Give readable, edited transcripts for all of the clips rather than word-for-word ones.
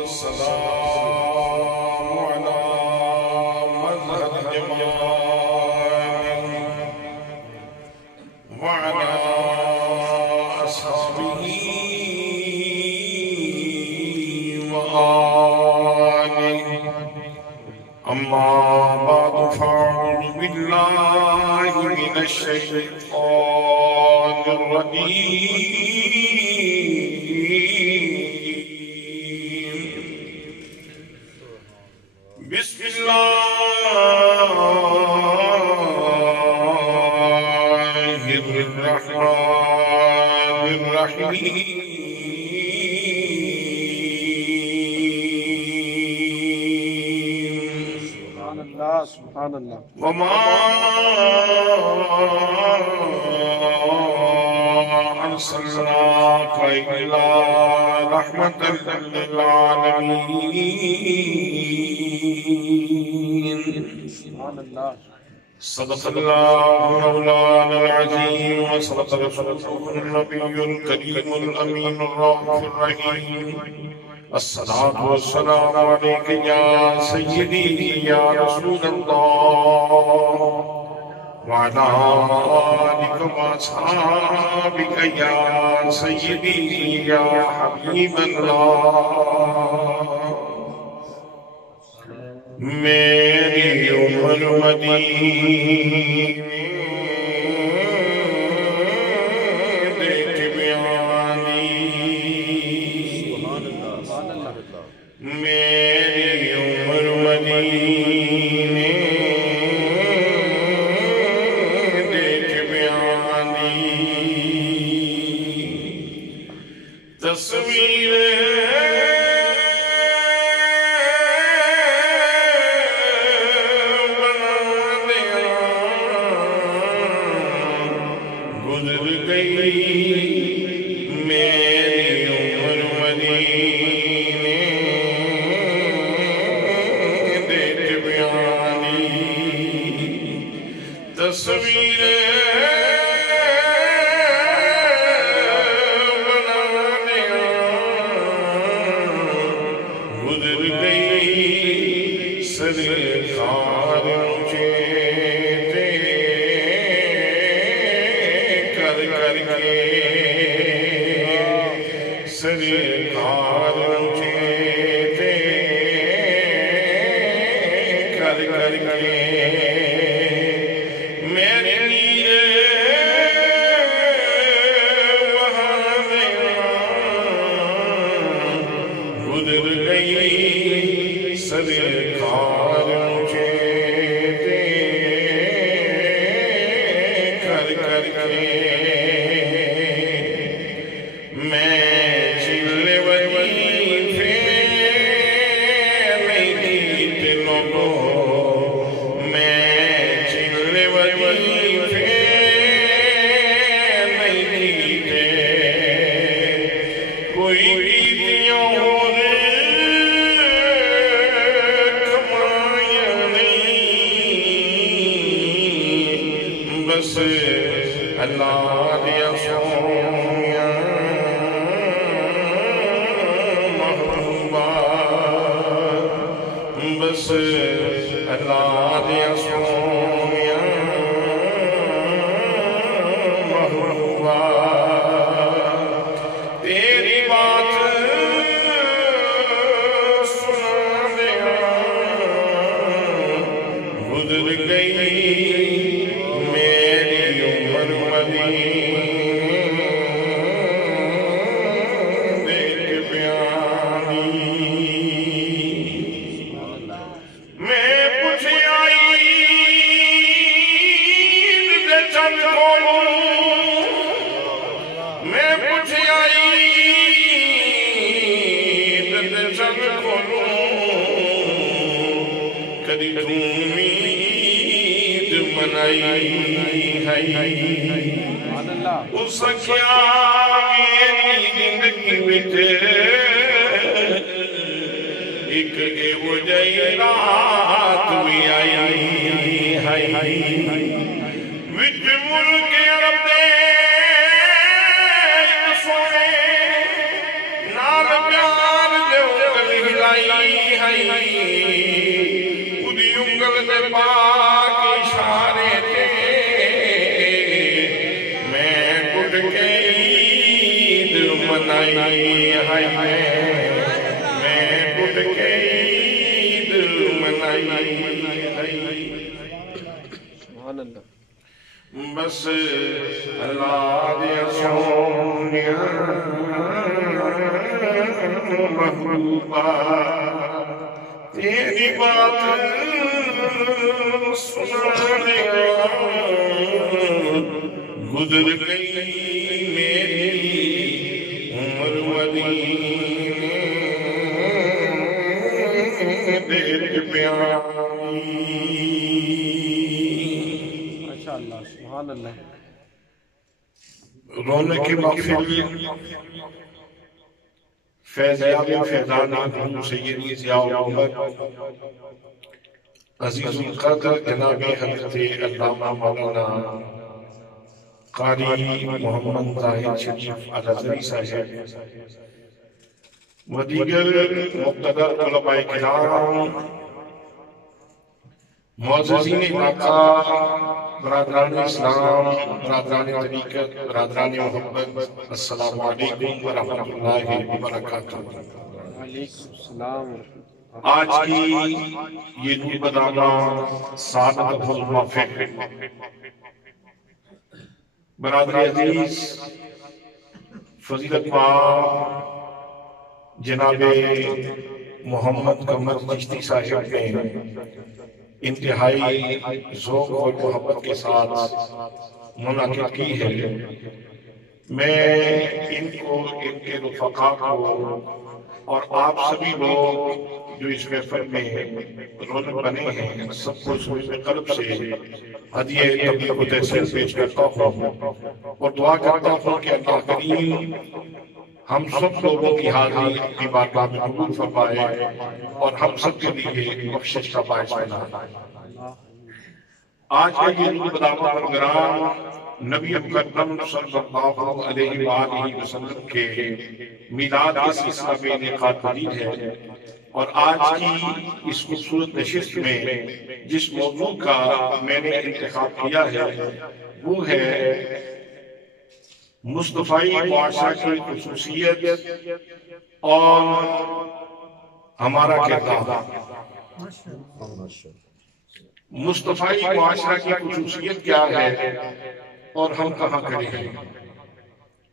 والسلام على مظهر جمال وعلى أصحابه وآله أما بعد فأعوذ بالله من الشيطان الرجيم بسم الله الرحمن الرحيم سبحان اللہ وما أرسلناك إلا رحمة للعالمين سبحان اللہ صدق الله مولانا العظيم وصدق رسوله النبي الكريم الأمين الرؤوف الرحيم الصلاة والسلام عليك يا سيدي يا رسول الله وعلى آلك وأصحابك يا سيدي يا حبيب الله میری عمر مدینے دیکھ بیانی میری عمر مدینے دیکھ بیانی تصویر میں ٹوٹ کے عید منائی سبحان اللہ بس اللہ دیا سونیا محبوبہ تیری بات سنانے گزر گئی میری عمر مدینے دیکھ پیاری ماشاء اللہ سبحان اللہ رونق کی محفل فیضیاب فیضان حضور سیدی ضیاء العمر عزیز القدر جناب حضرت علامہ مولانا قاری محمد طاہر شریف الازہری صاحب و دیگر مقتدر علماء کرام معززین علاقہ برادران اسلام برادران طریقت برادران محبت السلام علیکم ورحمۃ اللہ وبرکاتہ علیکم السلام آج کی یہ نور بدامہ سعادت الموافق برادر عزیز فضیلت ماں جناب محمد قمر چشتی صاحب نے انتہائی ذوق اور محبت کے ساتھ منعقد کی ہے میں ان کو ان کے رفقا کو اور آپ سبھی لوگ جو اس محفل میں رونق بنے ہیں سب کو صحیح قلب سے ہدیہ تبلیغ و تحسین پیش کرتا ہوں اور دعا کرتا ہوں کہ اللہ کریم ہم سب لوگوں کی حاضری اپنی بارگاہ میں قبول فرمائے اور ہم سب کے لیے بخشش کا باعث بنائے آج کا یہ نور بدامہ پروگرام نبی مکرم صلی اللہ علیہ وآلہ وسلم کے میلاد کے سلسلہ میں انعقاد پذیر ہے اور آج کی اس خوبصورت نشست میں جس موضوع کا میں نے انتخاب کیا ہے وہ ہے مصطفی معاشرہ کی خصوصیت اور ہمارا کردار مصطفی معاشرہ کی خصوصیت کیا ہے اور ہم کہاں کھڑے ہیں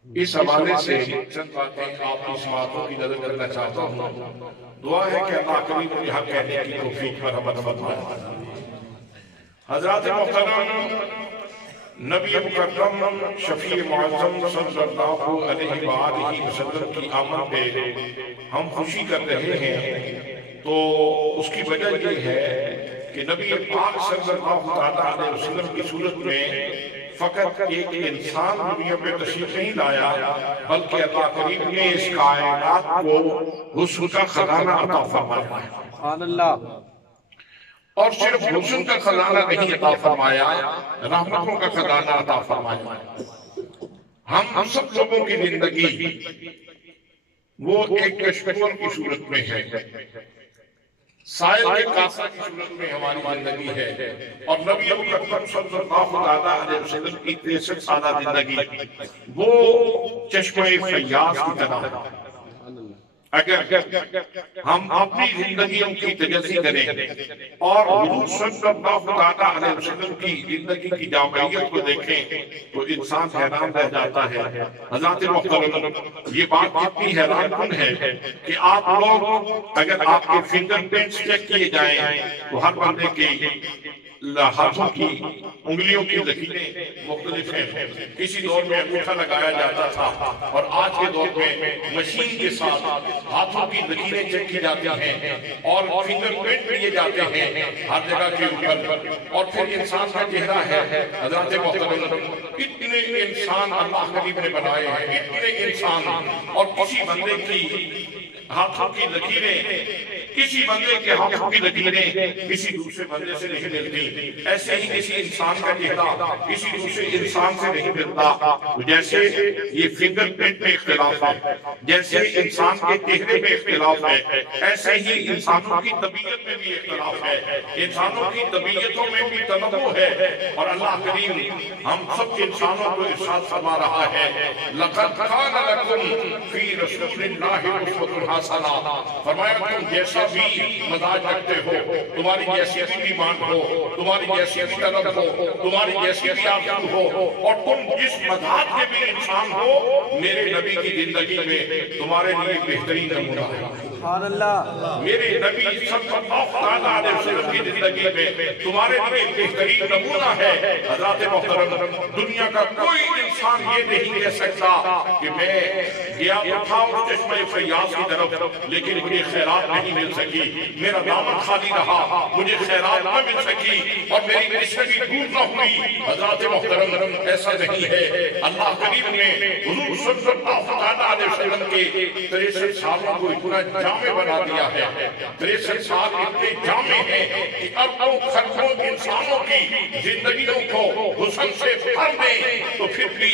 اس حوالے سے چند باتیں آپ کی سماعتوں کی نظر کرنا چاہتا ہوں دعا ہے کہ اللہ کریم مجھے حق کہنے کی توفیق مرحمت فرمائے حضرات محترم نبی مکرم شفیع معظم صلی اللہ علیہ وآلہ وسلم کی آمد پہ ہم خوشی کر رہے ہیں تو اس کی وجہ یہ ہے کہ نبی پاک صلی اللہ علیہ وسلم کی صورت میں فقط ایک انسان دنیا پہ تشریف نہیں لایا بلکہ اللہ کریم نے اس کائنات کو حسن کا خزانہ عطا فرمایا سبحان اللہ اور صرف حسن کا خزانہ نہیں عطا فرمایا رحمتوں کا خزانہ عطا فرمایا ہم سب لوگوں کی زندگی وہ ایک کشمکش کی صورت میں ہے سائل کے کاسہ کی صورت میں ہماری زندگی ہے اور نبی مکرم صلی اللہ علیہ وسلم کی 63 سالہ زندگی وہ چشمہ فیاض کی طرح ہے اگر ہم اپنی زندگیوں کی تجزی کریں اور حضور صلی اللہ علیہ وسلم کی زندگی کی جامعیت کو دیکھیں تو انسان حیران رہ جاتا ہے حضرات محترم یہ بات کتنی حیران کن ہے کہ آپ لوگ اگر آپ کے فنگر پرنٹس چیک کیے جائیں تو ہر بندے کے ہاتھوں کی انگلیوں کی لکیریں مختلف ہیں کسی دور میں انگوٹھا لگایا جاتا تھا اور آج کے دور میں مشین کے ساتھ ہاتھوں کی لکیریں چیک کی جاتی ہیں اور فنگر پرنٹ لیے جاتے ہیں ہر جگہ کے اوپر اور پھر انسان کا چہرہ ہے حضرات محترم اتنے انسان اللہ کریم نے بنائے ہیں اتنے انسان اور کسی بندے کی ہاتھوں کی لکیریں کسی بندے کے ہاتھوں کی لکیریں کسی دوسرے بندے سے نہیں ملتی، ایسے ہی کسی انسان کا چہرہ کسی دوسرے انسان سے نہیں ملتا۔ جیسے یہ فنگر پرنٹ میں اختلاف ہے، جیسے انسان کے چہرے میں اختلاف ہے، ایسے ہی انسانوں کی طبیعت میں بھی اختلاف ہے، انسانوں کی طبیعتوں میں بھی تنوع ہے۔ اور اللہ کریم ہم سب انسانوں کو ارشاد فرما رہا ہے، لَقَدْ كَانَ لَكُمْ فِي رَسُولِ اللَّهِ أُسْوَةٌ حَسَنَةٌ، فرمایا تم جیسا بھی مزاج رکھتے ہو، تمہاری جیسی بھی ایمان ہو، تمہاری جیسی بھی طلب ہو، تمہاری جیسی بھی آرزو ہو، اور تم جس مزاج کے بھی انسان ہو، میرے نبی کی زندگی میں تمہارے لیے بہترین نمونہ ہے۔ سبحان اللہ۔ میرے نبی صلی اللہ علیہ وسلم کی زندگی میں تمہارے لیے بہترین نمونہ ہے۔ حضرات محترم، دنیا کا کوئی انسان یہ نہیں کہہ سکتا کہ میں گیا تو تھا اس چشمہ فیاض کی طرف لیکن مجھے خیرات نہیں مل سکی، میرا دامن خالی رہا، مجھے خیرات نہ مل سکی اور میری نشگی دور نہ ہوئی۔ حضرات محترم، ایسا نہیں ہے۔ اللہ کریم نے حضور صلی اللہ علیہ وسلم کے 63 سالوں کو اتنا جامع بنا دیا ہے، 63 سال اتنے جامع ہیں کہ اربوں خلقوں انسانوں کی زندگیوں کو حسن سے بھر دیں تو پھر بھی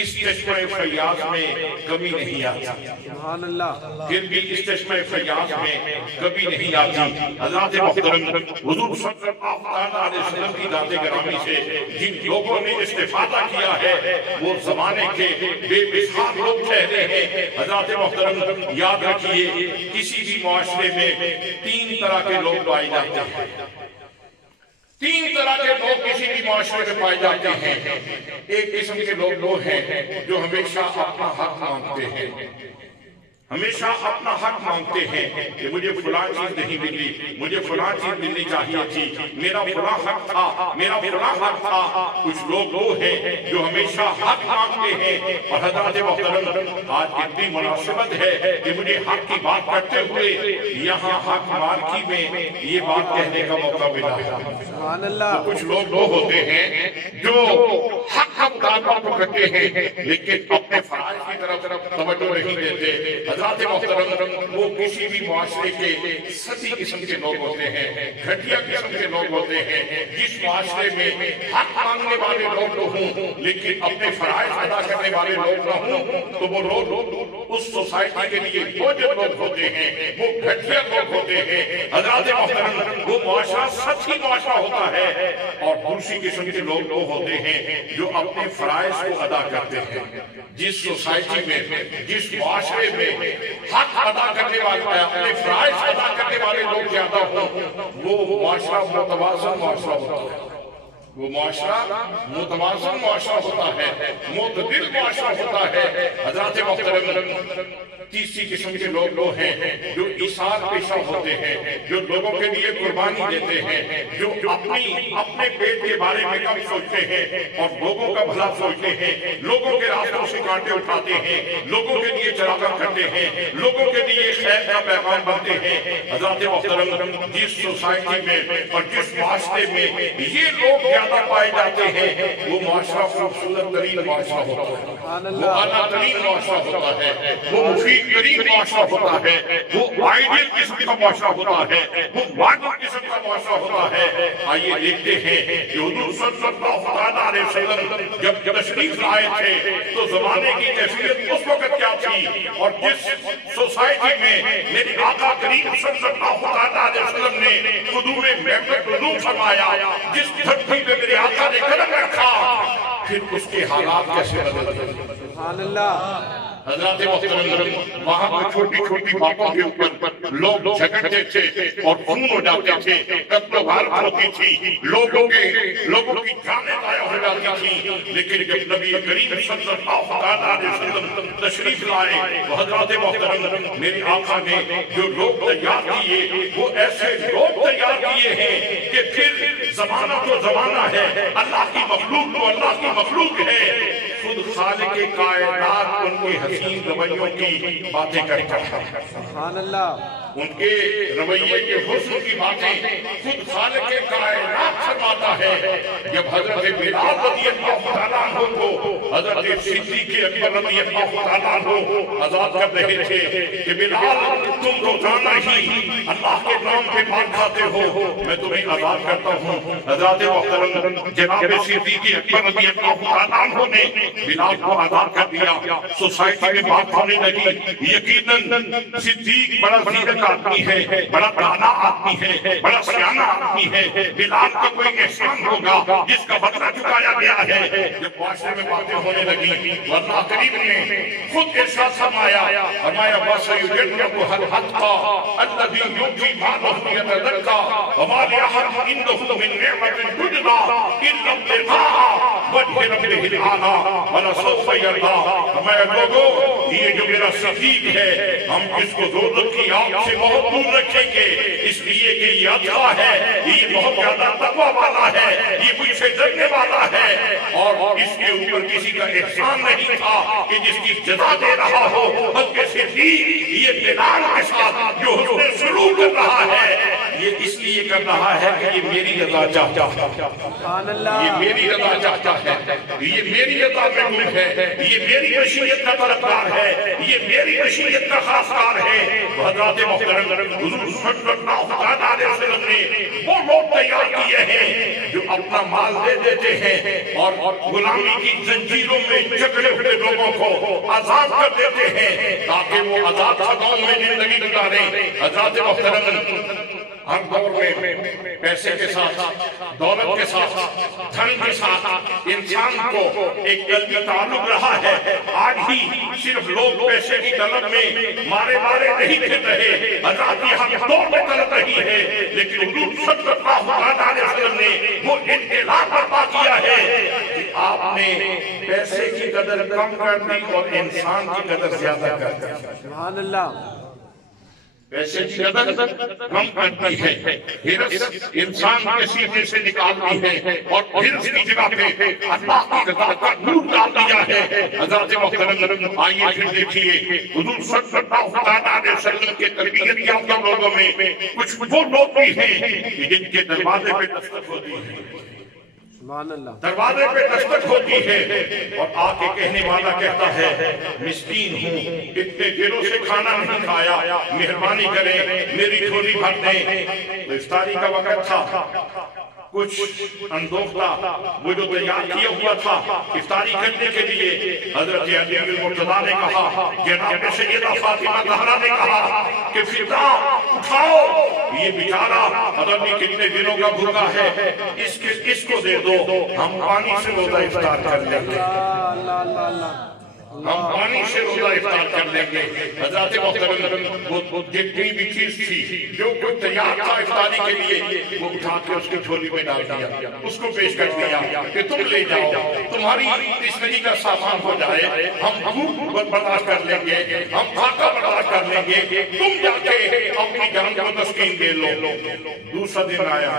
اس چشمہ فیاض میں کمی نہیں آتی، سبحان اللہ۔ پھر بھی اس چشمہ فیاض میں کبھی نہیں آتی۔ حضرات محترم، حضور صلی اللہ علیہ وسلم کی ذات گرامی سے جن لوگوں نے استفادہ کیا ہے وہ زمانے کے بے مثال لوگ ٹھہرے ہیں۔ حضرات محترم، یاد رکھیے کسی بھی معاشرے میں 3 طرح کے لوگ پائے جاتے ہیں، 3 طرح کے لوگ کسی بھی معاشرے میں پائے جاتے ہیں۔ ایک قسم کے لوگ وہ ہیں جو ہمیشہ اپنا حق مانگتے ہیں، ہمیشہ اپنا حق مانگتے ہیں کہ مجھے فلاں چیز نہیں ملی، مجھے فلاں چیز ملنی چاہیے تھی، میرا فلاں حق تھا، میرا فلاں حق تھا۔ کچھ لوگ وہ ہیں جو ہمیشہ حق مانگتے ہیں۔ اور حضرات محترم، آج اتنی مناسبت ہے کہ مجھے حق کی بات کرتے ہوئے یہاں حق مالکی میں یہ بات کہنے کا موقع ملا ہے۔ سبحان اللہ۔ کچھ لوگ وہ ہوتے ہیں جو حق کا مطالبہ تو کرتے ہیں لیکن اپنے فرائض کی طرف توجہ نہیں دیتے۔ حضرات محترم، وہ کسی بھی معاشرے کے سطحی قسم کے لوگ ہوتے ہیں، گھٹیا قسم کے لوگ ہوتے ہیں۔ جس معاشرے میں حق مانگنے والے لوگ تو ہوں لیکن اپنے فرائض ادا کرنے والے لوگ نہ ہوں تو وہ لوگ اس سوسائٹی کے لیے بوجھ لوگ ہوتے ہیں، وہ گھٹیا لوگ ہوتے ہیں۔ حضرات محترم، وہ معاشرہ سطحی معاشرہ ہوتا ہے۔ اور دوسری قسم کے لوگ وہ ہوتے ہیں جو اپنے فرائض کو ادا کرتے ہیں۔ جس سوسائٹی میں، جس معاشرے میں حق ادا کرنے والے، اپنے فرائض ادا کرنے والے لوگ زیادہ ہوں، وہ معاشرہ متوازن معاشرہ ہوتا ہے، وہ معاشرہ متوازن معاشرہ ہوتا ہے، معتدل معاشرہ ہوتا ہے۔ حضرات محترم، تیسری قسم کے لوگ وہ ہیں جو ایثار پیشہ ہوتے ہیں، جو لوگوں کے لیے قربانی دیتے ہیں، جو اپنے پیٹ کے بارے میں کم سوچتے ہیں اور لوگوں کا بھلا سوچتے ہیں، لوگوں کے راستوں سے کانٹے اٹھاتے ہیں، لوگوں کے لیے چراغاں کرتے ہیں، لوگوں کے لیے خیر کا پیغام بنتے ہیں۔ حضرات محترم، جس سوسائٹی میں اور جس معاشرے میں یہ لوگ زیادہ پائے جاتے ہیں وہ معاشرہ خوبصورت ترین معاشرہ ہوتا ہے، وہ اعلیٰ ترین معاشرہ ہوتا ہے، وہ مفید ترین معاشرہ ہوتا ہے، وہ آئیڈیل قسم کا معاشرہ ہوتا ہے، وہ ماڈرن قسم کا معاشرہ ہوتا ہے۔ آئیے دیکھتے ہیں کہ حضور صلی اللہ علیہ وسلم جب تشریف لائے تھے تو زمانے کی کیفیت اس وقت کیا تھی، اور جس سوسائٹی میں میرے آقا کریم صلی اللہ علیہ وسلم نے قدوم محمد قدوم فرمایا، جس دھرتی میں میرے آقا نے قدم رکھا، پھر اس کے حالات کیسے بدل گئے۔ سبحان اللہ۔ حضرات محترم، وہاں پر چھوٹی چھوٹی باتوں کے اوپر لوگ جھگڑتے تھے اور خون ہو جاتے تھے، قتل و غارت ہوتی تھی، لوگوں کی جانیں ضائع ہو جاتی تھی۔ لیکن جب نبی کریم صلی اللہ علیہ وسلم تشریف لائے تو حضرات محترم، میرے آقا نے جو لوگ تیار کیے وہ ایسے لوگ تیار کیے ہیں کہ پھر زمانہ تو زمانہ ہے، اللہ کی مخلوق تو اللہ کی مخلوق ہے، خود خالق کائنات ان کی حسین رویوں کی باتیں کرتا ہے۔ سبحان اللہ۔ ان کے رویے کے حسن کی باتیں خود خالق کائنات فرماتا ہے. جب حضرت بلال رضی اللہ تعالیٰ عنہ کو حضرت صدیق اکبر رضی اللہ تعالیٰ عنہ آزاد کر رہے تھے کہ بلال تم روزانہ ہی اللہ کے نام پہ مار کھاتے ہو، میں تمہیں آزاد کرتا ہوں. حضرت محترم جناب صدیق اکبر رضی اللہ تعالیٰ عنہ نے بلال کو آزاد کر دیا. سوسائٹی میں بات ہونے لگی. یقیناً صدیق بڑا زیرک آدمی ہے، بڑا دانا آدمی ہے، بڑا سیانہ آدمی ہے. بلال کا کوئی احسان ہوگا جس کا بدلہ چکایا گیا ہے. جب معاشرے میں باتیں ہونے لگی تو اللہ کریم نے خود ارشاد فرمایا وَسَيُجَنَّبُهَا الْأَتْقَى الَّذِي يُؤْتِي مَالَهُ يَتَزَكَّى وَمَا لِأَحَدٍ عِندَهُ مِن نِّعْمَةٍ تُجْزَىٰ إِلَّا ابْتِغَاءَ وَجْهِ رَبِّهِ الْأَعْلَىٰ وَلَسَوْفَ يَرْضَىٰ. ہمیں لوگوں یہ جو میرا صدیق ہے ہم اس کو دوزخ کی آگ سے بہت دور رکھیں گے، اس لیے کہ یہ اتقیٰ ہے، یہ بہت زیادہ تقویٰ والا ہے، یہ مجھ سے ڈرنے والا ہے. اور اس کے اوپر کسی کا احسان نہیں تھا کہ جس کی جزا دے رہا ہو، بلکہ صدیق یہ بلال کے ساتھ جو حسن سلوک کر رہا ہے یہ اس لیے کر رہا ہے کہ یہ میری رضا چاہتا ہے، یہ میری رضا چاہتا ہے، یہ میری رضا میں گم ہے، یہ میری مشیت کا طرفدار ہے، یہ میری مشیت کا خاص کار ہے. حضرات محترم حضور صلی اللہ علیہ وسلم نے وہ لوگ تیار کیے ہیں جو اپنا مال دے دیتے ہیں اور غلامی کی زنجیروں میں جکڑے ہوئے لوگوں کو آزاد کر دیتے ہیں تاکہ وہ آزاد خطوں میں زندگی گزاریں. حضرات محترم ہر دور میں پیسے کے ساتھ، دولت کے ساتھ، دھن کے ساتھ انسان کو ایک قلبی تعلق رہا ہے. آج ہی صرف لوگ پیسے کی طلب میں مارے نہیں پھر رہے، حضرات یہاں دور میں طلب رہی ہے، لیکن حضور صلی اللہ علیہ وسلم نے وہ انقلاب برپا کیا ہے کہ آپ نے پیسے کی قدر کم کر دی اور انسان کی قدر زیادہ کر دی. سبحان اللہ. پیسے کی قدر کم کرتی ہے، ہرس انسان کے سینے سے نکالتی ہے اور ہرس کی جگہ پہ اللہ کی رضا کا نور ڈال دیا ہے. حضرات محترم آئیے پھر دیکھیے حضور صلی اللہ علیہ وسلم کے تربیت یافتہ لوگوں میں کچھ وہ لوگ بھی ہیں جن کے دروازے پہ دستک ہوتی ہے، دروازے پہ دستک ہوتی ہے اور آ کے کہنے والا کہتا ہے مسکین ہوں، اتنے دنوں سے کھانا نہیں کھایا، مہربانی کریں میری جھولی بھر دیں. تو افطاری کا وقت تھا، کچھ اندوختہ وہ جو تیار کیا ہوا تھا افطاری کرنے کے لیے حضرت علی المرتضیٰ نے کہا، جناب سیدہ فاطمہ زہرا نے کہا کہ فضا اٹھاؤ، یہ بیچارہ حضرت کتنے دنوں کا بھوکا ہے، اس کو دے دو، ہم پانی سے روزہ افطار کر لیں گے، ہم پانی سے روزہ افطار کر لیں گے. حضرات محترم وہ جتنی بھی چیز تھی جو کچھ تیار تھا افطاری کے لیے وہ اٹھا کے اس کی جھولی میں ڈال دیا، اس کو پیش کر دیا کہ تم لے جاؤ، تمہاری زندگی کا سامان ہو جائے، ہم بھوک برداشت کر لیں گے، ہم فاقہ برداشت کر لیں گے، تم جا کے اپنی جان کو تسکین دے لو. دوسرا دن آیا،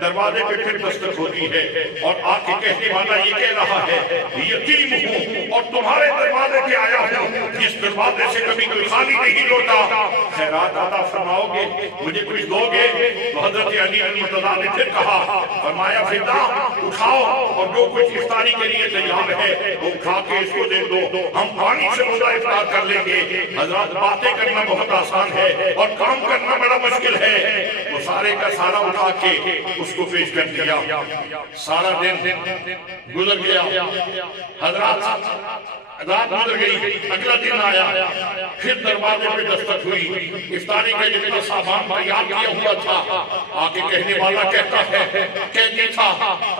دروازے پہ پھر دستک ہوتی ہے اور آ کے کہنے والا یہ کہہ رہا ہے یتیم ہوں اور تمہارے دروازے پہ آیا ہوں، جس دروازے سے کبھی کوئی خالی نہیں لوٹا، خیرات عطا فرماؤ گے، مجھے کچھ دو گے؟ تو حضرت علی المرتضیٰ نے پھر کہا، فرمایا فضا اٹھاؤ اور جو کچھ افطاری کے لیے تیار ہے وہ اٹھا کے اس کو دے دو، ہم پانی سے روزہ افطار کر لیں گے. حضرات باتیں کرنا بہت آسان ہے اور کام کرنا بڑا مشکل ہے. وہ سارے کا سارا اٹھا کے اس کو پیش کر دیا. سارا دن گزر گیا، حضرات رات گزر گئی، اگلا دن آیا، پھر دروازے پہ دستک ہوئی، افطاری کا جو سامان تیار کیا ہوا تھا، آگے کہنے والا کہتا ہے کہتے تھا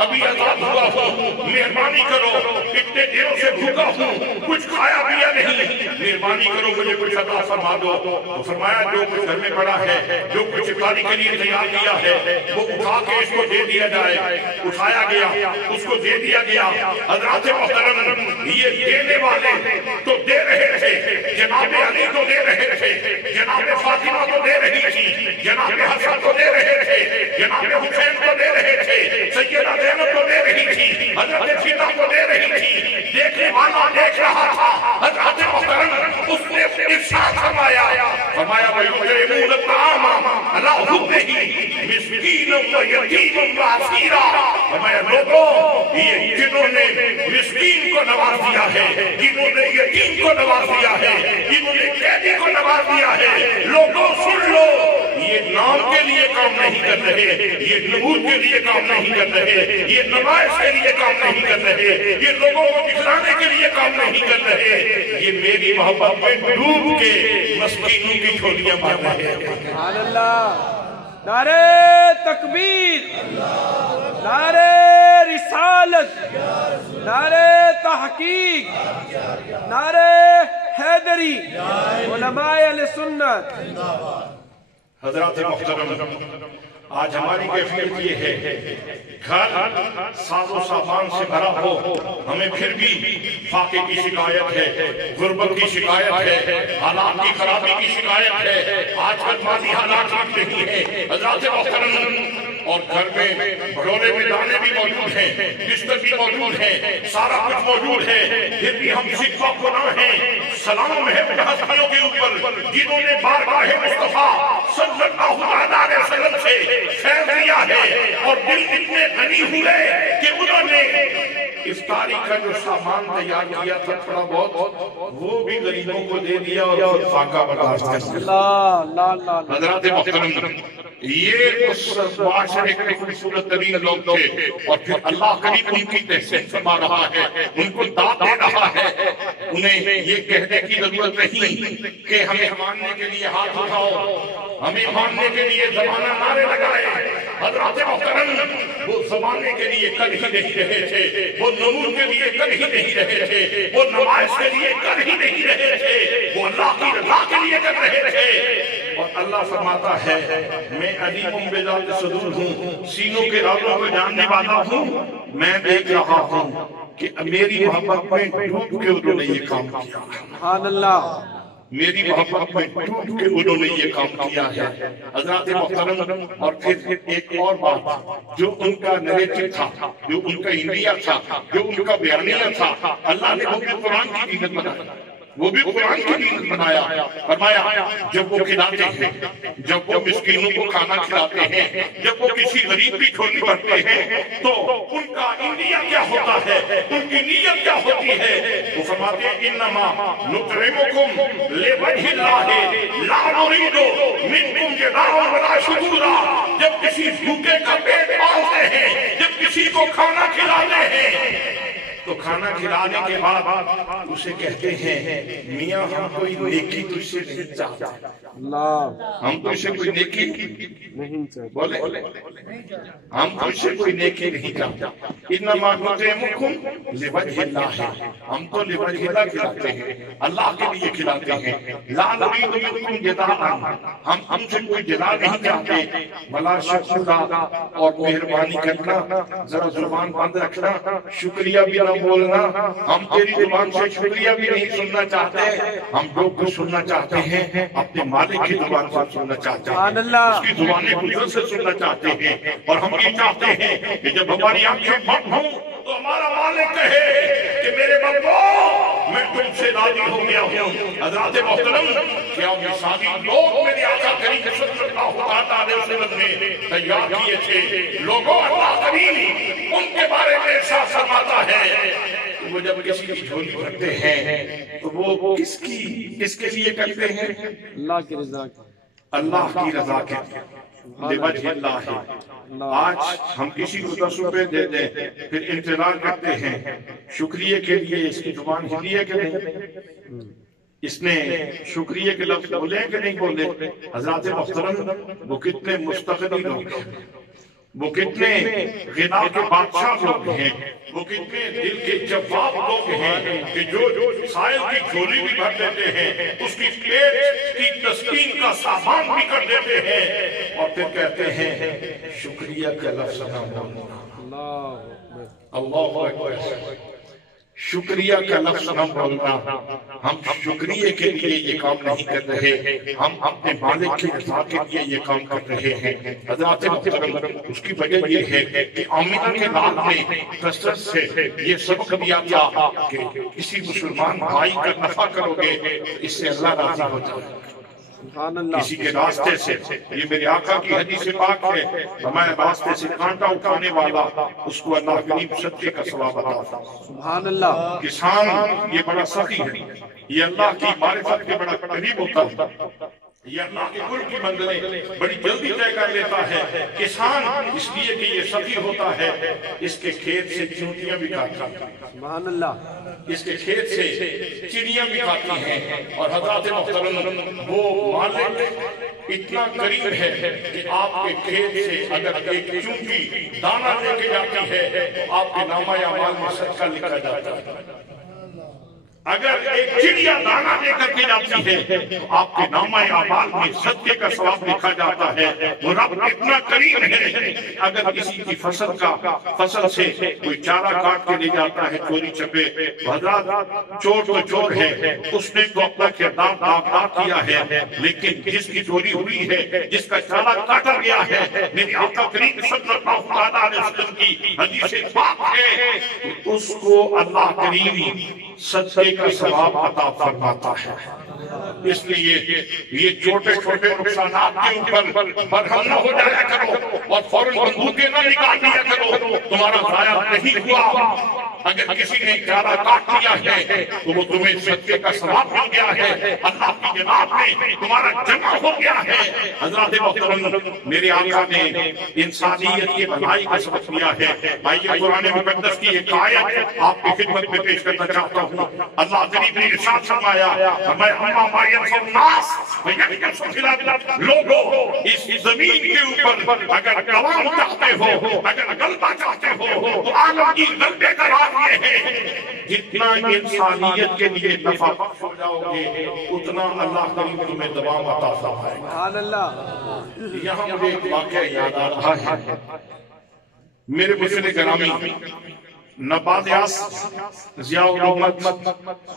ابھی آزاد ہوا ہوں، مہربانی کرو، اتنے دنوں سے بھوکا ہوں، کچھ کھایا پیا نہیں، مہربانی کرو مجھے کچھ عطا فرما دو. تو فرمایا جو کچھ گھر میں پڑا ہے، جو کچھ افطاری کے لیے تیار کیا ہے وہ اٹھا کے اس کو دے دیا جائے. اٹھایا گیا, اس کو دے دیا گیا. حضرات محترم یہ دینے والے تو دے رہے تھے, جناب علی تو دے رہے تھے, جناب فاطمہ تو دے رہی تھی, جناب حسن تو دے رہے تھے, جناب حسین کو دے رہے تھے, سیدہ زینب کو دے رہی تھی, حضرت سیدہ کو دے رہی تھی. دیکھنے والا دیکھ رہا تھا. حضرت محترم اس نے ارشاد فرمایا وَيُطْعِمُونَ الطَّعَامَ عَلَىٰ حُبِّهِ مِسْكِينًا وَيَتِيمًا وَأَسِيرًا. فرمایا لوگوں, یہ جنہوں نے مسکین کو نواز دیا ہے, جنہوں نے یتیم کو نواز دیا ہے, جنہوں نے قیدی کو نواز دیا ہے, لوگوں سن لو, یہ نام کے لیے کام نہیں کر رہے, یہ نبوت کے لیے کام نہیں کر رہے, یہ نمائش کے لیے کام نہیں کر رہے, یہ لوگوں کو دکھلانے کے لیے کام نہیں کر رہے, یہ میری محبت میں ڈوب کے مسکینوں کی جھولیاں مار رہے ہیں. سبحان اللہ. نعرہ تکبیر, نعرہ رسالت, نعرہ تحقیق, نعرہ حیدری, علماء اہل سنت. حضرات محترم, آج ہماری کیفیت یہ ہے, گھر ساز و سامان سے بھرا ہو, ہمیں پھر بھی فاقے کی شکایت ہے, غربت کی شکایت ہے, حالات کی خرابی کی شکایت ہے. آج کل مالی حالات ٹھیک نہیں ہے. حضرات محترم, اور گھر میں بھگونے میں دانے بھی موجود ہیں, بستر بھی موجود ہیں, سارا کچھ موجود ہے, پھر بھی ہم شکوہ گناہ ہیں. سلام ہے ان ہستیوں کے اوپر جنہوں نے بارگاہ مصطفیٰ صلی اللہ علیہ وسلم سے خیر دیا ہے, اور دل اتنے غنی ہوئے کہ انہوں نے افطاری کا جو سامان تیار کیا تھا تھوڑا بہت, وہ بھی غریبوں کو دے دیا اور فاقہ برداشت کر دیا. حضرات محترم, یہ اس معاشرے کے خوبصورت ترین لوگ تھے, اور پھر اللہ کریم ان کی تحسین فرما رہا ہے, ان کو داد دے رہا ہے. انہیں یہ کہنے کی ضرورت نہیں کہ ہمیں ماننے کے لیے ہاتھ اٹھاؤ, ہمیں ماننے کے لیے زمانہ نعرے لگائے. حضرات محترم, وہ زمانے کے لیے کل ہی نہیں رہے تھے, وہ نمود کے لیے کل ہی نہیں رہے تھے, وہ نمائش کے لیے کل ہی نہیں رہے تھے, وہ اللہ کی رضا کے لیے کر رہے تھے. اور اللہ فرماتا ہے, میں علیم بذات صدور ہوں, سینوں کے رازوں کو جاننے والا ہوں. میں دیکھ رہا ہوں کہ میری محبت میں ڈوب کے انہوں نے یہ کام کیا. سبحان اللہ. میری محبت میں ڈوب کے انہوں نے یہ کام کیا ہے. حضرات محترم, اور پھر ایک اور بات, جو ان کا نیریٹو تھا, جو ان کا انڈیا تھا, جو ان کا بیانیہ تھا, اللہ نے وہ بھی قرآن کی دینت بنایا, وہ بھی قرآن کی دینت بنایا. فرمایا جب وہ کھلاتے ہیں, جب وہ مسکینوں کو کھانا کھلاتے ہیں, جب وہ کسی غریب کی جھولی بھرتے ہیں, تو ان کا انڈیا کیا ہوتا ہے, ان کی نیت کیا ہوتی ہے. وہ فرماتے ہیں انما نطعمکم لوجہ اللہ لا نرید منکم جزاء ولا شکورا. جب کسی بھوکے کا پیٹ پالتے ہیں, جب کسی کو کھانا کھلاتے ہیں, تو کھانا کھلانے کے بعد اسے کہتے ہیں میاں ہم کوئی نیکی تجھ سے نہیں چاہتا, ہم تجھ سے کوئی نیکی نہیں چاہتے, بولے ہم تجھ سے کوئی نیکی نہیں چاہتا. انما نطعمکم لوجہ اللہ, ہم تو لوجہ اللہ کھلاتے ہیں, اللہ کے لیے کھلاتے ہیں. لا نرید منکم جزاء, ہم سے کوئی جزا نہیں چاہتے. ولا شکورا, اور مہربانی کرنا, ذرا زبان بند رکھنا, شکریہ بھی نہ بولنا. ہم تیری زبان سے شکریہ بھی نہیں سننا چاہتے, ہم جو کچھ سننا چاہتے ہیں اپنے مالک کی زبان سے سننا چاہتے ہیں, اس کی زبان قدرت سے سننا چاہتے ہیں. اور ہم یہ چاہتے ہیں کہ جب ہماری آنکھیں بند ہوں تو ہمارا مالک کہے کہ میرے بندو میں تم سے راضی ہو گیا ہوں. حضرات محترم, کیا مثالی لوگ میرے آقا کریم صلی اللہ علیہ وسلم نے تیار کیے تھے. لوگوں, اللہ کریم ان کے بارے میں ارشاد فرماتا ہے, وہ جب کسی کی جھولی بھرتے ہیں تو وہ کس کے لیے کرتے ہیں, اللہ کی رضا, اللہ کی رضا کے لوجہ اللہ ہے. آج ہم کسی کو 10 روپے دے دیں, پھر انتظار کرتے ہیں شکریہ کے لیے, اس کی زبان ہلی ہے کہ نہیں, اس نے شکریہ کے لفظ بولے کہ نہیں بولے. حضرات محترم, وہ کتنے مستغنی لوگ ہیں, وہ کتنے غنا کے بادشاہ لوگ ہیں، وہ کتنے دل کے جواب لوگ ہیں کہ جو سائل کی جھولی بھی بھر دیتے ہیں، اس کی پیٹ کی تسکین کا سامان بھی کر دیتے ہیں، اور پھر کہتے ہیں شکریہ کا لفظ نہ بولنا۔ اللہ اکبر، شکریہ کا لفظ نہ بولنا۔ ہم شکریہ کے لیے یہ کام نہیں کر رہے، ہم اپنے مالک کی رضا کے لیے یہ کام کر رہے ہیں۔ حضرات محترم، اس کی وجہ یہ ہے کہ آمنہ کے لال نے کثرت سے یہ سبق دیا تھا کہ کسی مسلمان بھائی کا نفع کرو گے تو اس سے اللہ راضی ہو جائے گا۔ کسی کے راستے سے، یہ میرے آقا کی حدیث پاک ہے، ہمارے راستے سے کانٹا اٹھانے والا اس کو اللہ غریب صدقے کا ثواب عطا فرمائے۔ سبحان اللہ۔ کسان یہ بڑا سخی ہے، یہ اللہ کی معرفت کے بڑا قریب ہوتا ہے، یہ اللہ کے کل کی منزلیں بڑی جلدی طے کر لیتا ہے۔ کسان اس لیے کہ یہ سخی ہوتا ہے، اس کے کھیت سے چونٹیاں بھی کھاتا ہے، سبحان اللہ۔ اس کے کھیت سے چڑیاں بھی کھاتی ہیں، اور حضرات محترم وہ مالک اتنا قریب ہے کہ آپ کے کھیت سے اگر ایک چونٹی دانہ لے کے جاتی ہے تو آپ کے نامہ اعمال میں صدقہ لکھا جاتا ہے۔ اگر ایک چڑیا دانہ لے کر کے جاتی ہے تو آپ کے نامہ اعمال میں صدقے کا ثواب لکھا جاتا ہے۔ وہ رب اتنا قریب ہے، اگر کسی کی فصل سے کوئی چارہ کاٹ کے لے جاتا ہے چوری چھپے، حضرات چور تو چور ہے، اس نے تو اپنا کردار داغدار کیا ہے، لیکن جس کی چوری ہوئی ہے، جس کا چارہ کاٹا گیا ہے، میرے آقا کریم صلی اللہ علیہ وسلم کی حدیث پاک ہے، اس کو اللہ کریم صدقے کا ثواب عطا فرماتا ہے۔ اس لیے یہ چھوٹے چھوٹے نقصانات کے اوپر برہم نہ ہو جایا کرو اور فوراً بندوقیں نہ نکال دیا کرو، تمہارا ضائع نہیں ہوا۔ اگر کسی نے چارہ کاٹ دیا ہے تو وہ تمہیں صدقے کا ثواب مل گیا ہے، اللہ کی جناب میں تمہارا جمع ہو گیا ہے۔ حضرات محترم، میرے آقا نے انسانیت کی بھلائی کا سبق دیا ہے۔ آئیے قرآن مقدس کی ایک آیت آپ کی خدمت میں پیش کرنا چاہتا ہوں۔ اللہ قریب نے ارشاد فرمایا، لوگوں اس زمین کے اوپر اگر قوام چاہتے ہو، اگر غلبہ چاہتے ہو تو عالم کی غلبے کا راز یہ ہے، جتنا انسانیت کے لیے نفع بخش ہو جاؤ گے اتنا اللہ کریم تمہیں دوام عطا فرمائے گا۔ سبحان اللہ۔ یہاں مجھے ایک واقعہ یاد آ رہا ہے، میرے بزرگ گرامی نبادیاس ضیاء الامت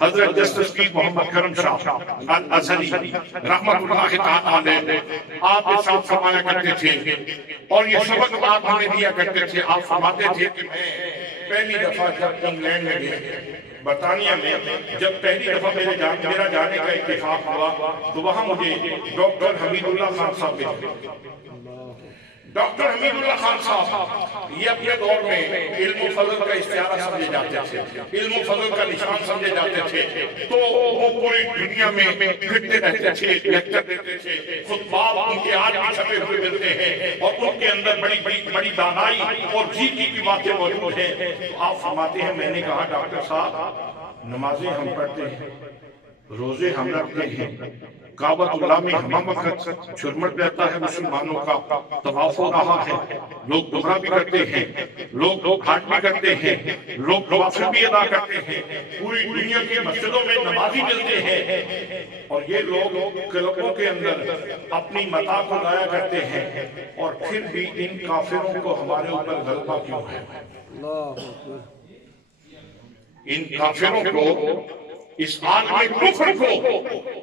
حضرت جسٹس پیر محمد کرم شاہ الازہری رحمت اللہ تعالی علیہ آپ ارشاد فرمایا کرتے تھے، اور یہ سبق آپ ہمیں دیا کرتے تھے۔ آپ فرماتے تھے کہ میں پہلی دفعہ جب انگلینڈ میں گیا، برطانیہ میں، جب پہلی دفعہ میرا جانے کا اتفاق ہوا تو وہاں مجھے ڈاکٹر حمید اللہ خان صاحب ملے۔ ڈاکٹر حمید اللہ خان صاحب یہ اپنے دور میں علم و فضل کا استعارہ سمجھے جاتے تھے، علم و فضل کا نشان سمجھے جاتے تھے، تو وہ پوری دنیا میں پھرتے رہتے تھے، لیکچر دیتے تھے، خطبات ان کے آج بھی چھپے ہوئے ملتے ہیں، اور ان کے اندر بڑی دانائی اور جی کی باتیں موجود ہیں۔ تو آپ فرماتے ہیں، میں نے کہا ڈاکٹر صاحب نمازیں ہم پڑھتے ہیں، روزے ہم رکھتے ہیں، کعبۃ اللہ میں ہم وقت چھرمٹ رہتا ہے مسلمانوں کا، طواف ہو رہا ہے، لوگ دعا بھی کرتے ہیں، لوگ حج بھی کرتے ہیں، لوگ نوافل بھی ادا کرتے ہیں، پوری دنیا کی مسجدوں میں نمازی ملتے ہیں، اور یہ لوگ کلبوں کے اندر اپنی متاع کو ضائع کرتے ہیں، اور پھر بھی ان کافروں کو ہمارے اوپر غلبہ کیوں ہے؟ ان کافروں کو، اس عالم کفر کو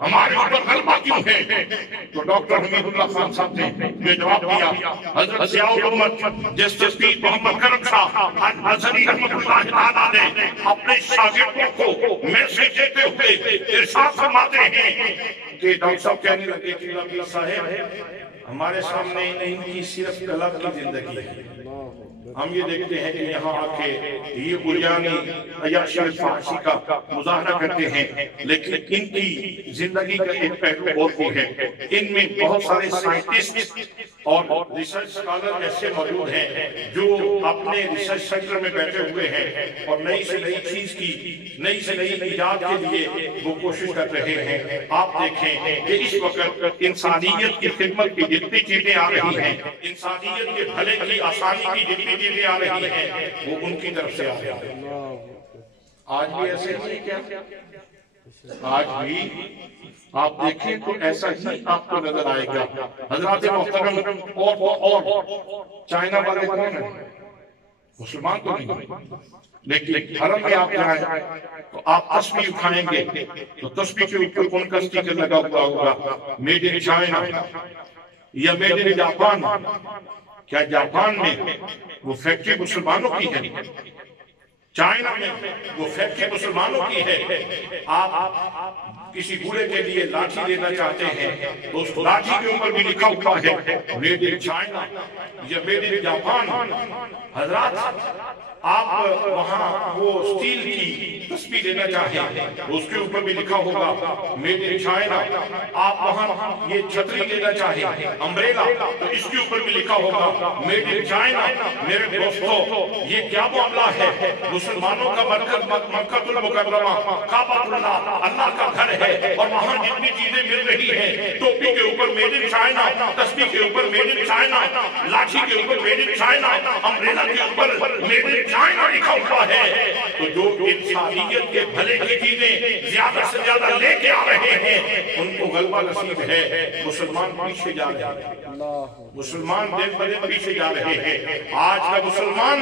ہمارے اوپر غلبہ کیوں ہے؟ تو ڈاکٹر حمید اللہ خان صاحب نے جواب دیا، حضرت ضیاء الامت جسٹس پیر محمد کرم شاہ الازہری رحمۃ اللہ تعالی نے اپنے شاگردوں کو میسج دیتے ہوئے ارشاد فرماتے ہیں کہ ڈاکٹر صاحب کہنے لگے کہ نبی صاحب ہمارے سامنے ان کی صرف طلب کی زندگی ہے، ہم یہ دیکھتے ہیں کہ یہاں آ کے یہ بریانی عیاشی فحاشی کا مظاہرہ کرتے ہیں، لیکن ان کی زندگی کا ایک پہلو اور بھی ہے، ان میں بہت سارے سائنٹسٹ اور ریسرچ اسکالر ایسے موجود ہیں جو اپنے ریسرچ سینٹر میں بیٹھے ہوئے ہیں اور نئی سے نئی چیز کی، نئی سے نئی ایجاد کے لیے وہ کوشش کر رہے ہیں۔ آپ دیکھیں کہ اس وقت انسانیت کی خدمت کی جتنی چیزیں آ رہی ہیں، انسانیت کے بھلے کی آسانی کی جتنی چیزیں آ رہی ہیں، وہ ان کی طرف سے آ رہی ہیں۔ آج بھی ایسے ہی کیا؟ آج بھی آپ دیکھیں تو ایسا ہی آپ کو نظر آئے گا۔ حضرات محترم، اور چائنا والے کون ہیں؟ مسلمان تو نہیں، لیکن حرم میں آپ جائیں تو آپ تسبیح اٹھائیں گے تو تسبیح کے اوپر کون کا سٹیکر لگا ہوا ہوگا؟ میڈ ان چائنا یا میڈ ان جاپان۔ کیا جاپان میں وہ فیکٹری مسلمانوں کی ہے؟ چائنا میں وہ فیکٹری مسلمانوں کی ہے؟ آپ کسی بوڑھے کے لیے لاٹھی دینا چاہتے ہیں تو اس لاٹھی کے اوپر بھی لکھا ہوا ہے میڈ ان چائنا یا میڈ ان جاپان۔ حضرات آپ وہاں وہ سٹیل کی تسبیح لینا چاہیں تو اس کے اوپر بھی لکھا ہوگا میڈ ان چائنا۔ آپ وہاں یہ چھتری لینا چاہیں امبریلا تو اس کے اوپر بھی لکھا ہوگا میڈ ان چائنا۔ میرے دوستو، یہ کیا معاملہ ہے؟ مسلمانوں کا مرکز مکہ المکرمہ کعبۃ اللہ، اللہ کا گھر ہے، اور وہاں جتنی چیزیں مل رہی ہیں، ٹوپی کے اوپر میڈ ان چائنا، تسبیح کے اوپر میڈ ان چائنا، لاٹھی کے اوپر میڈ ان چائنا، امبریلا کے اوپر میڈ ان چائنا لکھا ہوا ہے، تو جو انسانیت کے بھلے کی چیزیں زیادہ سے زیادہ لے کے آ رہے ہیں ان کو غلبہ نصیب ہے۔ مسلمان پیچھے جا رہے ہیں، مسلمان دن بدن پیچھے جا رہے ہیں۔ آج کا مسلمان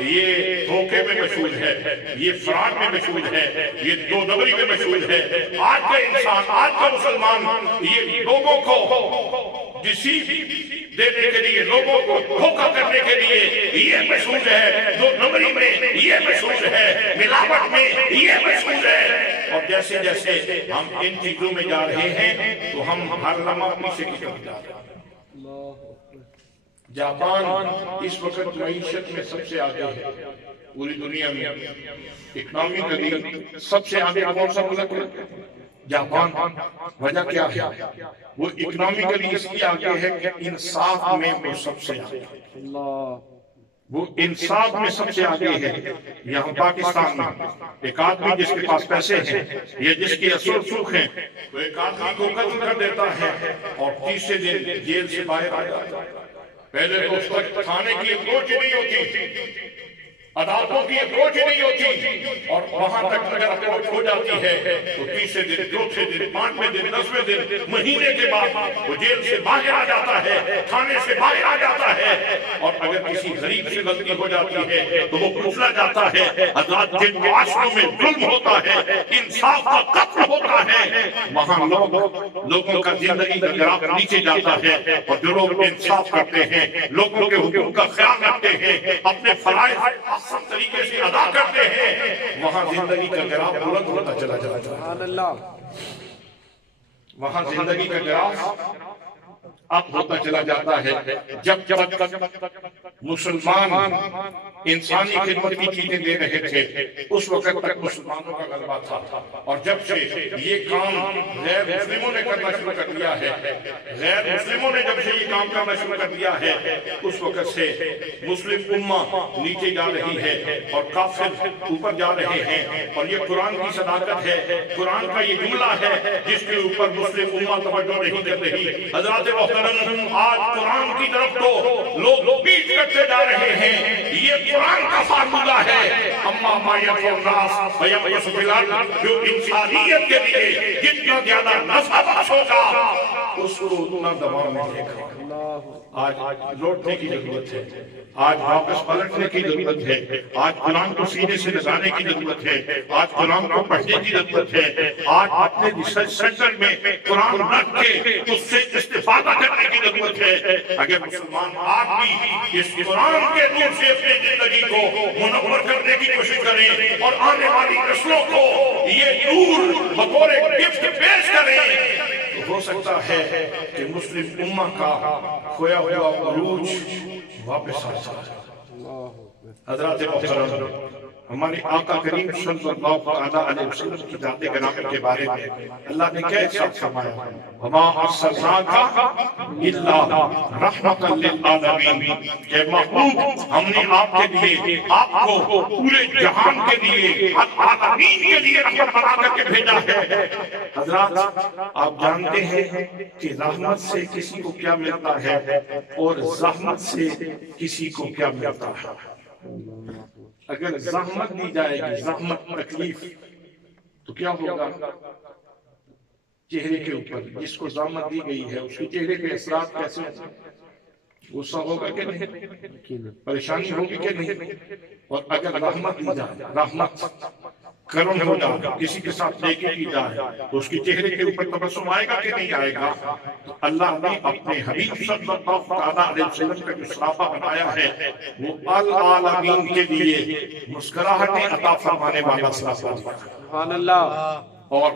یہ دھوکے میں مشغول ہے، یہ فراڈ میں مشغول ہے، یہ دو نمبری میں مشغول ہے۔ آج کا انسان، آج کا مسلمان یہ لوگوں کو ڈیسیو دینے کے لیے، لوگوں کو دھوکہ کرنے کے لیے یہ مشغول ہے، دو نمبری میں یہ مشغول ہے، ملاوٹ میں یہ مشغول ہے۔ اور جیسے جیسے ہم ان چیزوں میں جا رہے ہیں تو ہم ہر لمحہ پیچھے کی طرف جا رہے ہیں۔ جاپان اس وقت معیشت میں سب سے آگے ہے پوری دنیا میں، اکنامکلی سب سے آگے کون سا ملک ہے؟ جاپان۔ وجہ کیا ہے؟ وہ اکنامکلی اس لیے آگے ہے کہ انصاف میں وہ سب سے آگے ہے، وہ انصاف میں سب سے آگے ہے۔ یہاں پاکستان میں ایک آدمی جس کے پاس پیسے ہیں یا جس کی اصول سوکھ ہیں، وہ ایک آدمی کو قتل کر دیتا ہے اور تیسرے دن جیل سے باہر آ جاتا ہے۔ پہلے تو اس تک کھانے کی اپروچ ہی نہیں ہوتی، عدالتوں کی اپروچ ہی نہیں ہوتی، اور وہاں تک اگر اپروچ ہو جاتی ہے تو تیسرے دن، چوتھے دن، پانچویں دن، 10ویں دن، مہینے کے بعد وہ جیل سے باہر آ جاتا ہے، تھانے سے باہر آ جاتا ہے۔ اور اگر کسی غریب سے غلطی ہو جاتی ہے تو وہ کچلا جاتا ہے۔ حضرات، جن معاشروں میں ظلم ہوتا ہے، انصاف کا قتل ہوتا ہے، وہاں لوگوں کا زندگی کا گراف نیچے جاتا ہے، اور جو لوگ انصاف کرتے ہیں، لوگوں کے حقوق کا خیال رکھتے ہیں، اپنے فرائض احسن طریقے سے ادا کرتے ہیں، وہاں زندگی کا گراف بلند ہوتا چلا جاتا ہے۔ سبحان اللہ۔ وہاں زندگی کا گراف اب ہوتا چلا جاتا ہے۔ جب مسلمان انسانی خدمت کی چیزیں دے رہے تھے اس وقت تک مسلمانوں کا غلبہ تھا، اور جب سے یہ کام غیر مسلموں نے کرنا شروع کر دیا ہے، غیر مسلموں نے جب سے یہ کام کرنا شروع کر دیا ہے، اس وقت سے مسلم امہ نیچے جا رہی ہے اور کافر اوپر جا رہے ہیں۔ اور یہ قرآن کی صداقت ہے، قرآن کا یہ جملہ ہے جس کے اوپر مسلم امہ توجہ نہیں کر رہی۔ حضرات محترم، آج قرآن کی طرف تو لوگ پیچھ کرتے جا رہے ہیں۔ یہ قرآن کا فارمولہ ہے، اما ما یفعل الناس فینقص فی الارض، جو انسانیت کے لیے جتنا زیادہ نفع بخش ہوگا اس کو اتنا دباؤ ملے گا۔ آج لوٹنے کی ضرورت ہے، آج واپس پلٹنے کی ضرورت ہے، آج قرآن کو سینے سے لگانے کی ضرورت ہے، آج قرآن کو پڑھنے کی ضرورت ہے، آج اپنے ریسرچ سینٹر میں قرآن رکھ کے اس سے استفادہ کرنے کی ضرورت ہے۔ اگر مسلمان آج بھی اس قرآن کے نور سے اپنی زندگی کو منور کرنے کی کوشش کریں اور آنے والی نسلوں کو یہ نور بطور گفٹ پیش کریں، تو ہو سکتا ہے کہ مسلم امہ کا کھویا ہوا عروج واپس آ جائے۔ حضرات محترم، ہمارے آقا کریم صلی اللہ علیہ وسلم کی ذات گرامی کے بارے میں اللہ نے کیا ارشاد فرمایا؟ وَمَا أَرْسَلْنَاكَ إِلَّا رَحْمَةً لِلْعَالَمِينَ کہ محبوب ہم نے آپ کے لیے، آپ کو پورے جہان کے لیے، العالمین کے لیے رحمت بنا کر کے بھیجا ہے۔ حضرات آپ جانتے ہیں کہ رحمت سے کسی کو کیا ملتا ہے اور زحمت سے کسی کو کیا ملتا ہے۔ اگر زحمت دی جائے گی، زحمت تکلیف، تو کیا ہوگا؟ چہرے کے اوپر جس کو زحمت دی گئی ہے اس کے چہرے کے اثرات کیسے ہوں؟ غصہ ہوگا کہ نہیں؟ پریشانی ہوگی کہ نہیں؟ اور اگر رحمت دی جائے، رحمت کرم ہو جائے، کسی کے ساتھ نیکی کی جائے تو اس کے چہرے کے اوپر تبسم آئے گا کہ نہیں آئے گا؟ تو اللہ نے اپنے حبیب صلی اللہ علیہ وسلم کا جو سراپا بنایا ہے وہ العالمین کے لیے مسکراہٹیں عطا فرمانے والا سراپا ہے۔ سبحان اللہ۔ اور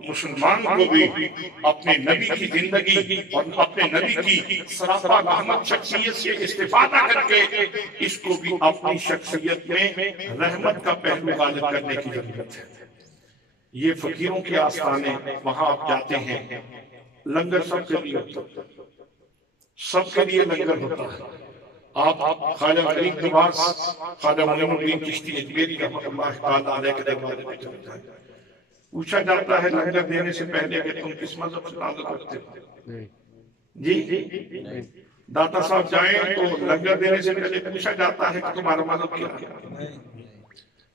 مسلمان کو بھی اپنے نبی کی زندگی اور اپنے نبی کی سراپا رحمت شخصیت سے استفادہ کر کے اس کو بھی اپنی شخصیت میں رحمت کا پہلو غالب کرنے کی ضرورت ہے۔ یہ فقیروں کے آستانے، وہاں آپ جاتے ہیں، لنگر سب کے لیے ہوتا ہے، سب کے لیے لنگر ہوتا ہے۔ آپ خواجہ غریب نواز، خواجہ معین الدین چشتی اجمیری رحمۃ اللہ تعالیٰ علیہ کے دربار میں چلے جائیں، پوچھا جاتا ہے لنگر دینے سے پہلے کہ تم کس مذہب سے تعلق رکھتے ہو؟ جی داتا صاحب جائیں تو لنگر دینے سے پہلے پوچھا جاتا ہے کہ تمہارا مذہب کیا ہے؟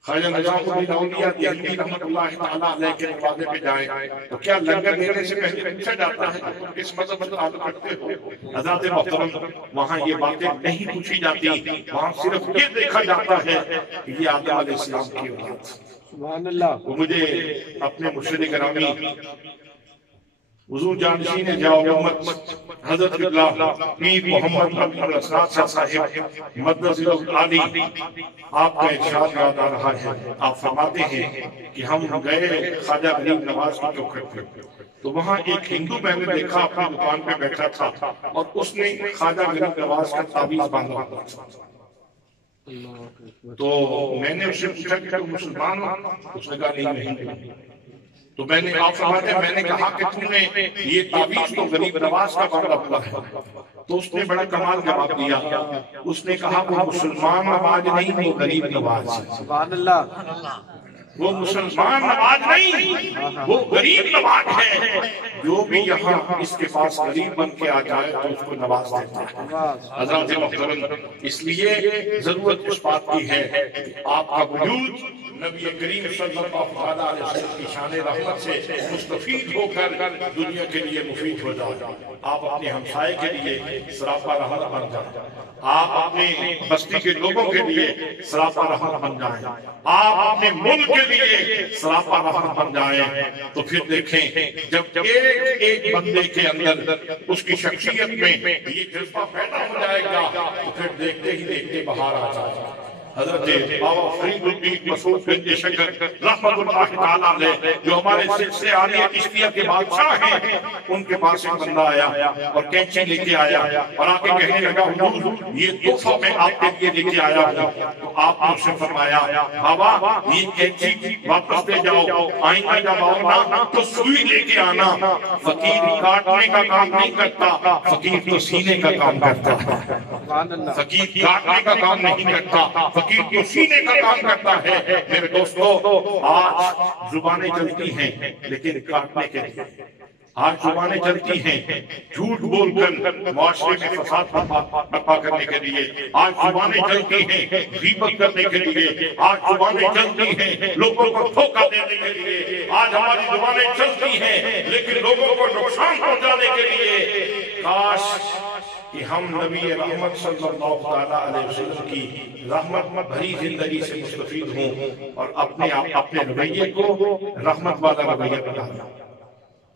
خواجہ نظام الدین اولیاء دہلوی رحمۃ اللہ تعالیٰ علیہ کے دروازے پہ جائیں تو کیا لنگر دینے سے پہلے پوچھا جاتا ہے کہ تم کس مذہب سے تعلق رکھتے ہو؟ حضرات محترم، وہاں یہ باتیں نہیں پوچھی جاتی، وہاں صرف یہ دیکھا جاتا ہے کہ یہ آدم علیہ السلام کی اولاد۔ سبحان اللہ۔ مجھے اپنے مرشد گرامی حضور جانشین جاؤ محمد حضرت اللہ پیر محمد عبد الرساد صاحب مدد عالی، آپ کا ارشاد یاد آ رہا ہے۔ آپ فرماتے ہیں کہ ہم گئے خواجہ غریب نواز کی چوکھٹ پہ، تو وہاں ایک ہندو میں نے دیکھا اپنی دکان پہ بیٹھا تھا اور اس نے خواجہ غریب نواز کا تعویذ باندھا ہوا تھا۔ تو میں نے اسے پوچھا کہ تم مسلمان ہو؟ اس نے کہا نہیں۔ تو میں نے آپ فرماتے میں نے کہا کہ تم نے یہ تعویذ تو غریب نواز کا باندھا ہوا ہے؟ تو اس نے بڑا کمال جواب دیا، اس نے کہا وہ مسلمان نواز نہیں، وہ غریب نواز ہے۔ سبحان اللہ۔ وہ مسلمان نواز نہیں، وہ غریب نواز ہے۔ جو بھی یہاں اس کے پاس غریب بن کے آ جائے تو اس کو نواز دیتا ہے۔ حضرات محترم، اس لیے ضرورت اس بات کی ہے کہ آپ کا وجود نبی کریم صلی اللہ علیہ وسلم کی شان رحمت سے مستفید ہو کر دنیا کے لیے مفید ہو جائے۔ آپ اپنے ہمسائے کے لیے سراپا رحمت بن جائیں، آپ اپنے بستی کے لوگوں کے لیے سراپا رحمت بن جائیں، آپ اپنے ملک کے لیے سراپا رحمت بن جائیں، تو پھر دیکھیں جب ایک بندے کے اندر اس کی شخصیت میں یہ جذبہ پیدا ہو جائے گا تو پھر دیکھتے ہی دیکھتے بہار آ جائے گا۔ حضرت بابا فرید الدین مسعود بن شکر رحمت اللہ تعالیٰ علیہ جو ہمارے سلسلے عالیہ چشتیہ کے بادشاہ ہیں، ان کے پاس ایک بندہ آیا اور کینچی لے کے آیا اور آ کے کہنے لگا حضور یہ تحفہ میں آپ کے لیے لے کے آیا ہوں۔ تو آپ نے اسے فرمایا بابا یہ کینچی واپس لے جاؤ، آئندہ جب آؤ نا تو سوئی لے کے آنا۔ فقیر کاٹنے کا کام نہیں کرتا، فقیر تو سینے کا کام کرتا ہے۔ فقیر کاٹنے کا کام نہیں کرتا، فقیر تو سینے کا کام کرتا ہے۔ میرے دوستو، آج زبانیں چلتی ہیں لیکن کاٹنے کے لیے، آج زبانیں چلتی ہیں جھوٹ بول کر معاشرے میں فساد برپا کرنے کے لیے، آج زبانیں چلتی ہیں غیبت کرنے کے لیے، آج زبانیں چلتی ہیں لوگوں کو دھوکہ دینے کے لیے، آج ہماری زبانیں چلتی ہیں لیکن لوگوں کو نقصان پہنچانے کے لیے۔ کاش کہ ہم نبی رحمت صلی اللہ علیہ وسلم کی رحمت بھری زندگی سے مستفید ہوں اور اپنے رویے کو رحمت والا رویہ بنا دیں،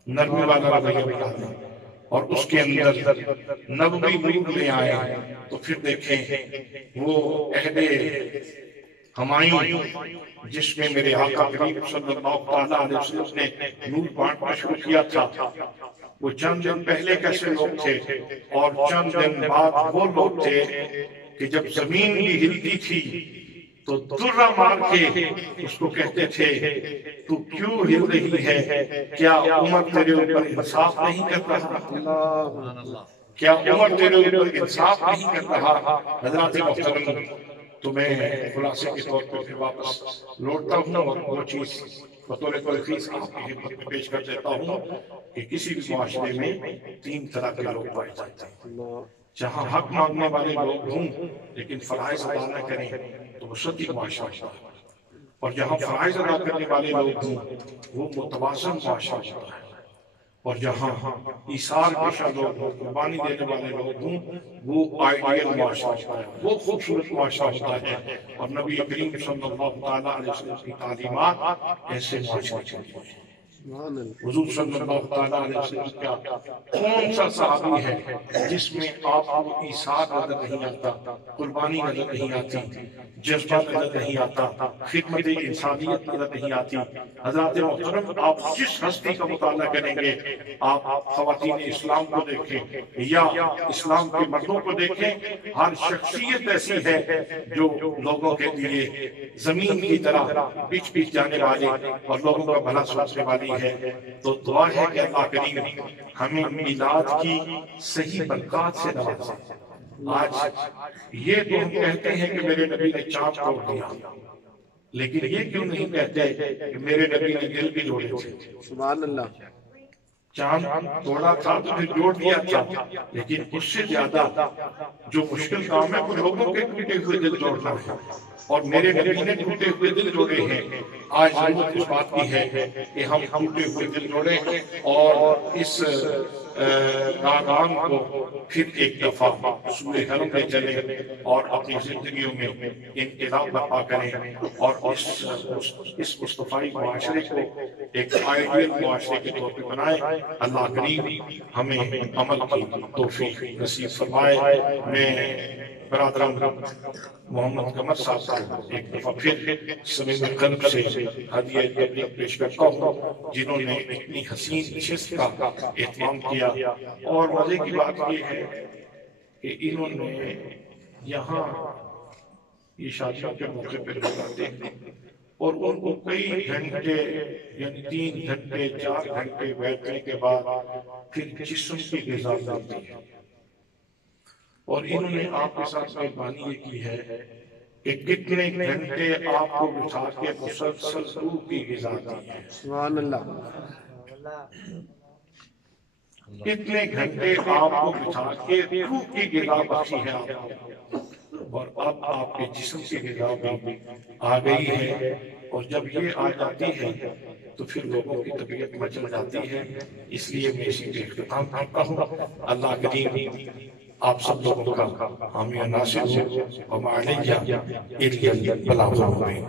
نرمی والا رویہ بنا دیں اور اس کے اندر نبوی نور لے آئے۔ تو پھر دیکھیں وہ عہد ہمایوں جس میں میرے آقا کریم صلی اللہ علیہ وسلم نے نور بانٹنا شروع کیا تھا، وہ چند دن پہلے کیسے لوگ تھے اور چند دن بعد وہ لوگ تھے کہ جب زمین بھی ہلتی تھی تو درہ مار کے اس کو کہتے تھے تو کیوں ہل رہی ہے، کیا عمر تیرے اوپر انصاف نہیں کر رہا، کیا عمر تیرے اوپر انصاف نہیں کر رہا۔ حضرات محترم، تو میں خلاصے کے طور پر پھر واپس لوٹتا ہوں اور وہ چیز بطور تلخیص آپ کی خدمت میں پیش کر دیتا ہوں کہ کسی بھی معاشرے میں تین طرح کے لوگ پائے جاتے ہیں۔ جہاں حق مانگنے والے لوگ ہوں لیکن فرائض ادا نہ کریں تو وہ شدید معاشرہ ہوتا ہے، اور جہاں فرائض ادا کرنے والے لوگ ہوں وہ متوازن معاشرہ ہوتا ہے، اور جہاں ایثار پیشہ لوگ ہوں، قربانی دینے والے لوگ ہوں، وہ آئیڈیل معاشرہ ہوتا ہے، وہ خوبصورت معاشرہ ہوتا ہے۔ اور نبی کریم صلی اللہ علیہ وسلم کی تعلیمات ایسے معاشرے کے لیے ہیں۔ حضور صلی اللہ علیہ وسلم کا کون سا صحابی ہے جس میں آپ کو ایثار نظر نہیں آتا، قربانی نظر نہیں آتی، جذبہ نظر نہیں آتا، خدمت انسانیت نظر نہیں آتی؟ حضرات محترم، آپ جس ہستی کا مطالعہ کریں گے، آپ خواتین اسلام کو دیکھیں یا اسلام کے مردوں کو دیکھیں، ہر شخصیت ایسی ہے جو لوگوں کے لیے زمین کی طرح بچ جانے والی اور لوگوں کا بھلا سوچنے والی ہے۔ تو دعا ہے کہ اللہ کریم ہمیں میلاد کی صحیح برکات سے نوازے۔ آج یہ تو ہم کہتے ہیں کہ میرے نبی نے چاند توڑ دیا، لیکن یہ کیوں نہیں کہتے کہ میرے نبی نے دل بھی جوڑے تھے؟ سبحان اللہ۔ چاند توڑا تھا تو پھر جوڑ دیا تھا، لیکن اس سے زیادہ جو مشکل کام ہے وہ لوگوں کے ٹوٹے ہوئے دل جوڑنا ہے، اور میرے نبی نے ٹوٹے ہوئے دل جوڑے ہیں۔ آج ضرورت اس بات کی ہے کہ ہم ٹوٹے ہوئے دل جوڑیں اور اس ناگان کو پھر ایک دفعہ سوئے حرم لے چلیں اور اپنی زندگیوں میں انقلاب برپا کریں، اور اس مصطفی معاشرے کو ایک آئیڈیل معاشرے کے طور پہ بنائیں۔ اللہ کریم ہمیں عمل کی توفیق نصیب فرمائے۔ میں برادران محمد قمر صاحب کو ایک دفعہ پھر صمیم قلب سے ہدیہ تبریک پیش کرتا ہوں، جنہوں نے اتنی حسین نشست کا اہتمام کیا۔ اور مزے کی بات یہ ہے کہ انہوں نے یہاں یہ شادیوں کے موقع پہ بلاتے ہیں اور ان کو کئی گھنٹے، یعنی 3 گھنٹے 4 گھنٹے بیٹھنے کے بعد پھر جسم کی غذا ملتی ہے، اور انہوں نے آپ کے ساتھ مہربانی یہ کی ہے کہ کتنے گھنٹے آپ کو بٹھا کے مسلسل روح کی غذا دی ہے۔ سبحان اللہ۔ کتنے گھنٹے آپ کو بٹھا کے روح کی غذا بخشی ہے آپ کو، اور اب آپ کے جسم کی غذا بھی آ گئی ہے، اور جب یہ آ جاتی ہے تو پھر لوگوں کی طبیعت مچل جاتی ہے۔ اس لیے میں اسی پہ اختتام کرتا ہوں۔ اللہ کریم آپ سب لوگوں کا حامی و ناصر ہو، وما علیہ الا البلاغ المبین۔